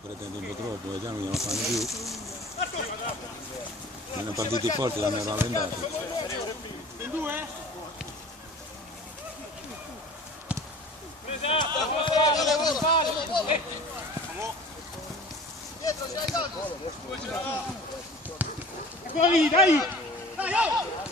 Pretende un po' troppo, vediamo che non fanno più. Sono partiti forti, l'hanno rallentato. Fuori, dai! Dai, oh!